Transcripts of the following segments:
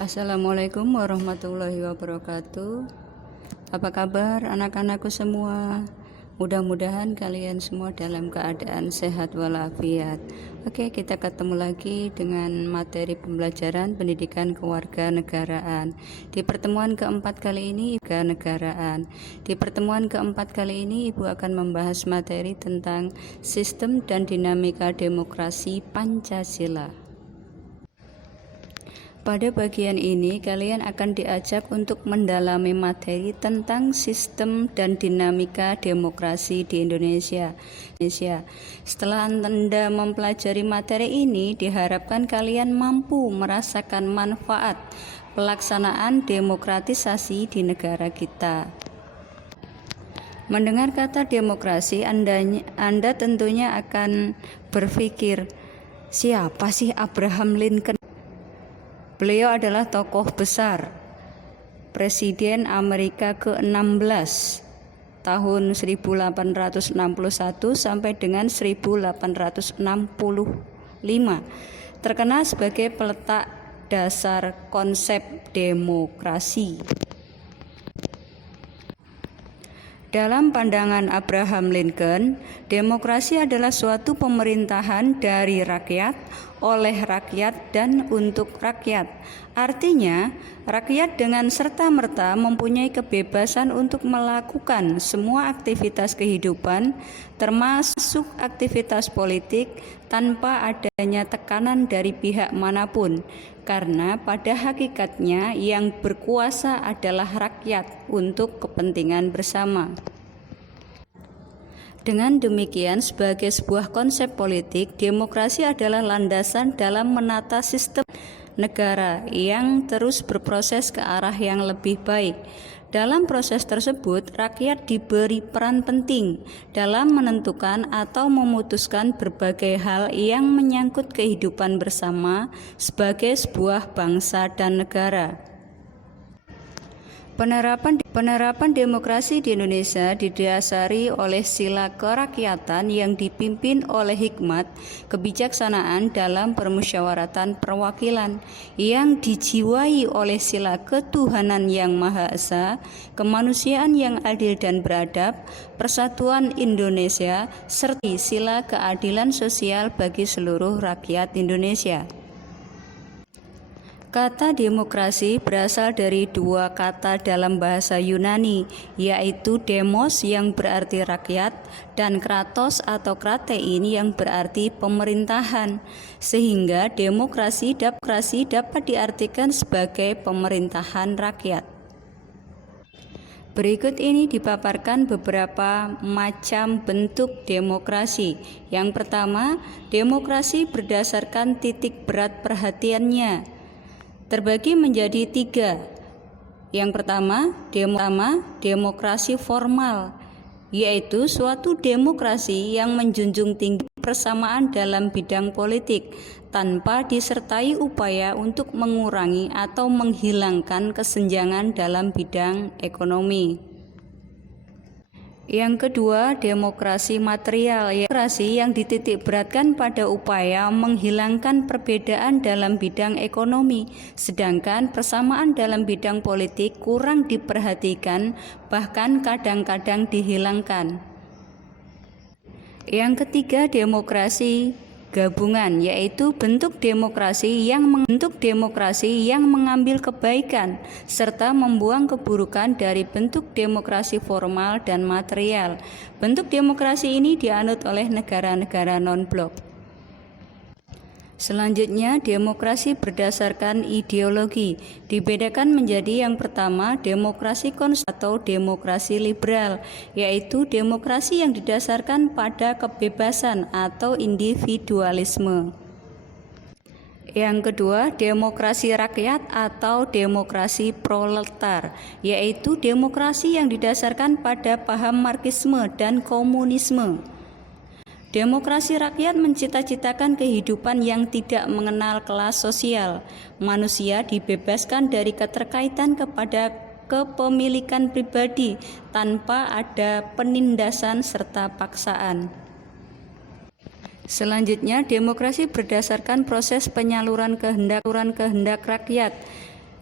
Assalamualaikum warahmatullahi wabarakatuh. Apa kabar anak-anakku semua? Mudah-mudahan kalian semua dalam keadaan sehat walafiat. Oke, kita ketemu lagi dengan materi pembelajaran pendidikan kewarganegaraan. Di pertemuan keempat kali ini, Ibu akan membahas materi tentang sistem dan dinamika demokrasi Pancasila. Pada bagian ini, kalian akan diajak untuk mendalami materi tentang sistem dan dinamika demokrasi di Indonesia. Setelah Anda mempelajari materi ini, diharapkan kalian mampu merasakan manfaat pelaksanaan demokratisasi di negara kita. Mendengar kata demokrasi, Anda tentunya akan berpikir, siapa sih Abraham Lincoln? Beliau adalah tokoh besar, Presiden Amerika ke-16 tahun 1861 sampai dengan 1865, terkenal sebagai peletak dasar konsep demokrasi. Dalam pandangan Abraham Lincoln, demokrasi adalah suatu pemerintahan dari rakyat, oleh rakyat, dan untuk rakyat. Artinya, rakyat dengan serta-merta mempunyai kebebasan untuk melakukan semua aktivitas kehidupan, termasuk aktivitas politik, tanpa adanya tekanan dari pihak manapun. Karena pada hakikatnya yang berkuasa adalah rakyat untuk kepentingan bersama. Dengan demikian, sebagai sebuah konsep politik, demokrasi adalah landasan dalam menata sistem negara yang terus berproses ke arah yang lebih baik. Dalam proses tersebut, rakyat diberi peran penting dalam menentukan atau memutuskan berbagai hal yang menyangkut kehidupan bersama sebagai sebuah bangsa dan negara. Penerapan demokrasi di Indonesia didasari oleh sila kerakyatan yang dipimpin oleh hikmat kebijaksanaan dalam permusyawaratan perwakilan, yang dijiwai oleh sila ketuhanan yang Maha Esa, kemanusiaan yang adil dan beradab, persatuan Indonesia, serta sila keadilan sosial bagi seluruh rakyat Indonesia. Kata demokrasi berasal dari dua kata dalam bahasa Yunani, yaitu demos yang berarti rakyat dan kratos atau kratein yang berarti pemerintahan, sehingga demokrasi dapat diartikan sebagai pemerintahan rakyat. Berikut ini dipaparkan beberapa macam bentuk demokrasi. Yang pertama, demokrasi berdasarkan titik berat perhatiannya terbagi menjadi tiga. Yang pertama, demokrasi formal, yaitu suatu demokrasi yang menjunjung tinggi persamaan dalam bidang politik tanpa disertai upaya untuk mengurangi atau menghilangkan kesenjangan dalam bidang ekonomi. Yang kedua, demokrasi material, demokrasi yang dititik beratkan pada upaya menghilangkan perbedaan dalam bidang ekonomi, sedangkan persamaan dalam bidang politik kurang diperhatikan, bahkan kadang-kadang dihilangkan. Yang ketiga, demokrasi gabungan, yaitu bentuk demokrasi yang mengambil kebaikan serta membuang keburukan dari bentuk demokrasi formal dan material. Bentuk demokrasi ini dianut oleh negara-negara non-blok. Selanjutnya, demokrasi berdasarkan ideologi dibedakan menjadi yang pertama, demokrasi konstitusi atau demokrasi liberal, yaitu demokrasi yang didasarkan pada kebebasan atau individualisme. Yang kedua, demokrasi rakyat atau demokrasi proletar, yaitu demokrasi yang didasarkan pada paham Marxisme dan komunisme. Demokrasi rakyat mencita-citakan kehidupan yang tidak mengenal kelas sosial. Manusia dibebaskan dari keterkaitan kepada kepemilikan pribadi tanpa ada penindasan serta paksaan. Selanjutnya, demokrasi berdasarkan proses penyaluran kehendak rakyat,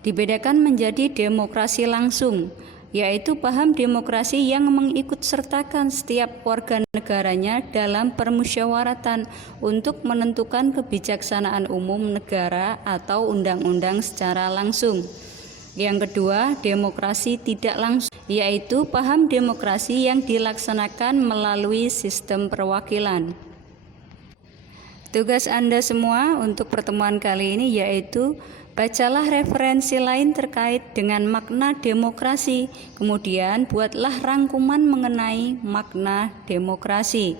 Dibedakan menjadi demokrasi langsung, yaitu paham demokrasi yang mengikut sertakan setiap warga negaranya dalam permusyawaratan untuk menentukan kebijaksanaan umum negara atau undang-undang secara langsung. Yang kedua, demokrasi tidak langsung, yaitu paham demokrasi yang dilaksanakan melalui sistem perwakilan. Tugas Anda semua untuk pertemuan kali ini yaitu bacalah referensi lain terkait dengan makna demokrasi, kemudian buatlah rangkuman mengenai makna demokrasi.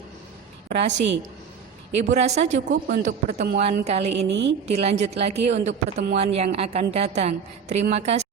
Ibu rasa cukup untuk pertemuan kali ini, dilanjut lagi untuk pertemuan yang akan datang. Terima kasih.